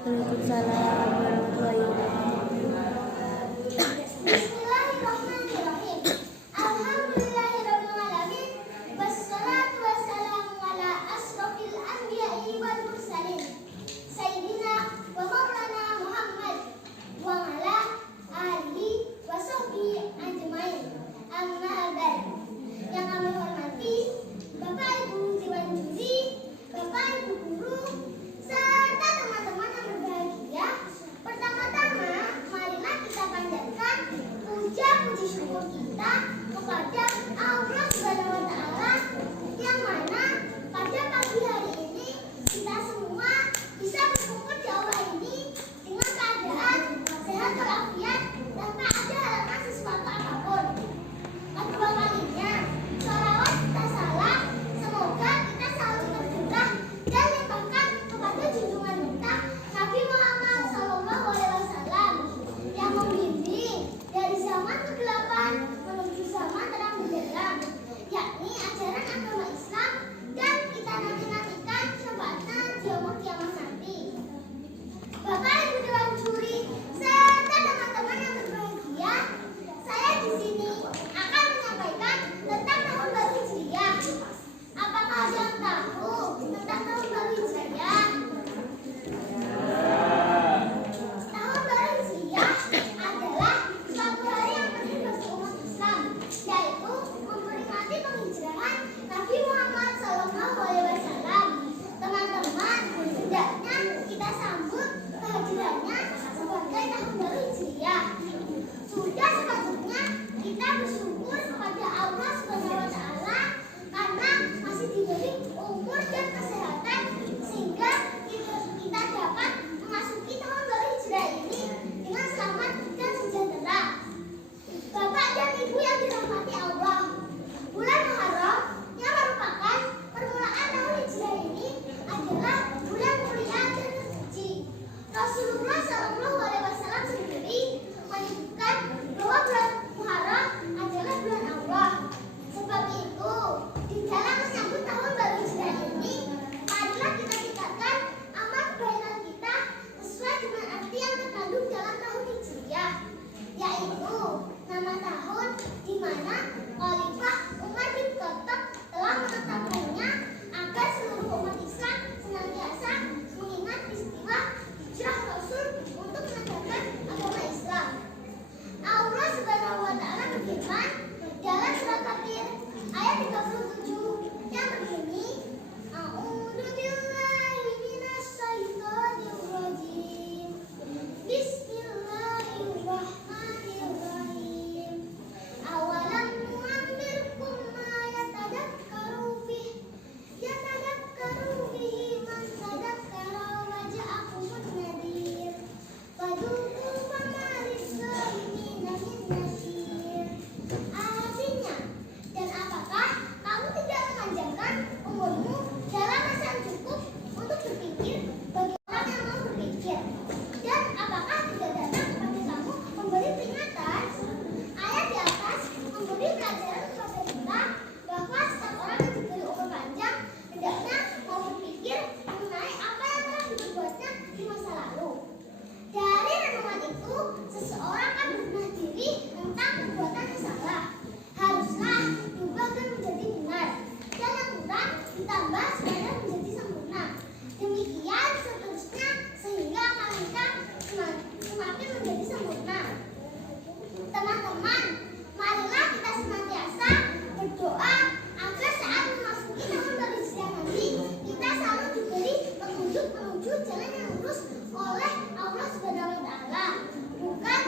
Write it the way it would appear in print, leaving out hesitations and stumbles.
Waalaikumsalam warahmatullahi wabarakatuh. Bismillahirrahmanirrahim. Alhamdulillahirrahmanirrahim. Wassalatu wassalamu ala asrofil anbiya'i wal mursalin Sayyidina wa maulana Muhammad wa ala alihi wa sahbihi ajmain. Amma ba'd. Yang kami hormati Bapak Ibu Dewan Juri, Bapak Ibu Guru, serta teman-teman yang berbahagia. Pertama-tama, marilah kita panjatkan puja-puji syukur kita kepada Allah Subhanahu wa Ta'ala, yang mana pada pagi hari ini kita semua bisa berkumpul di aula ini dengan keadaan sehat walafiat tanpa ada halangan sesuatu apapun. Kedua kalinya, sholawat serta salam semoga kita selalu tercurah dan limpahkan kepada junjungan kita Nabi Muhammad SAW yang membimbing dari zaman ke-8 menuju zaman terang benderang, yakni ajaran agama Islam, dan kita nanti-nantikan syafaatnya di yaumul kiamat nanti. Bapak Ibu Dewan Juri serta teman-teman yang berbahagia, saya di sini akan menyampaikan tentang tahun baru Hijriah. Apakah ada yang tahu tentang tahun baru Hijriah? Tahun baru Hijriah adalah suatu hari yang penting bagi umat Islam, yaitu memperingati penghijrahan Nabi Muhammad SAW. Teman-teman, hendaknya kita sambut kehadirannya sebagai tahun baru Hijriah. Sudah sepatutnya kita bersyukur kepada Allah Subhanahu wa Ta'ala karena masih diberi umur dan kesehatan sehingga kita dapat memasuki tahun baru Hijriah ini dengan selamat dan sejahtera. Bapak dan Ibu yang dirahmati Allah, bulan Muharram yang merupakan permulaan tahun Hijriah ini adalah bulan mulia dan suci. Rasulullah SAW sendiri menyebutkan bahwa bulan Muharram adalah bulan Allah. Sebab itu, di dalam menyambut tahun baru Hijriah ini, marilah kita tingkatkan amal kebaikan kita sesuai dengan arti yang terkandung dalam tahun Hijriah, yaitu nama tahun di mana Khalifah Umar bin Khattab telah menetapkannya agar seluruh umat Islam senantiasa mengingat peristiwa hijrah Rasul untuk menegakkan agama Islam. Allah Subhanahu wa Ta'ala berfirman dalam surat Fatir ayat 37 yang begini, A'udzu billahi minasy syaithanir rajim. Bismillahirrahmanirrahim. Awalam nu'ammirkum ma yatadakkaru bihi man tadakkara wa ja'akumun nadhir. Fadzuqu fama lis-zalimina min nasir. Artinya, dan apakah kamu tidak memanjangkan umurmu dalam masa yang cukup untuk berpikir bagi orang yang mau berpikir? Dan apakah tidak datang kepada kamu memberi peringatan? Ayat di atas memberi pelajaran kepada kita bahwa setiap orang yang diberi umur panjang hendaknya mau berpikir mengenai apa yang telah diperbuatnya di masa lalu. Dari renungan itu, seseorang akan berbenah diri tentang perbuatan yang salah. Haruslah diubah dan menjadi benar, dan yang kurang ditambah supaya menjadi sempurna. Demikian seterusnya sehingga amal kita semakin menjadi sempurna. Teman-teman, marilah kita senantiasa berdoa agar saat memasuki tahun baru Hijriah nanti kita selalu diberi petunjuk menuju jalan yang lurus oleh Allah Subhanahu wa Ta'ala, bukan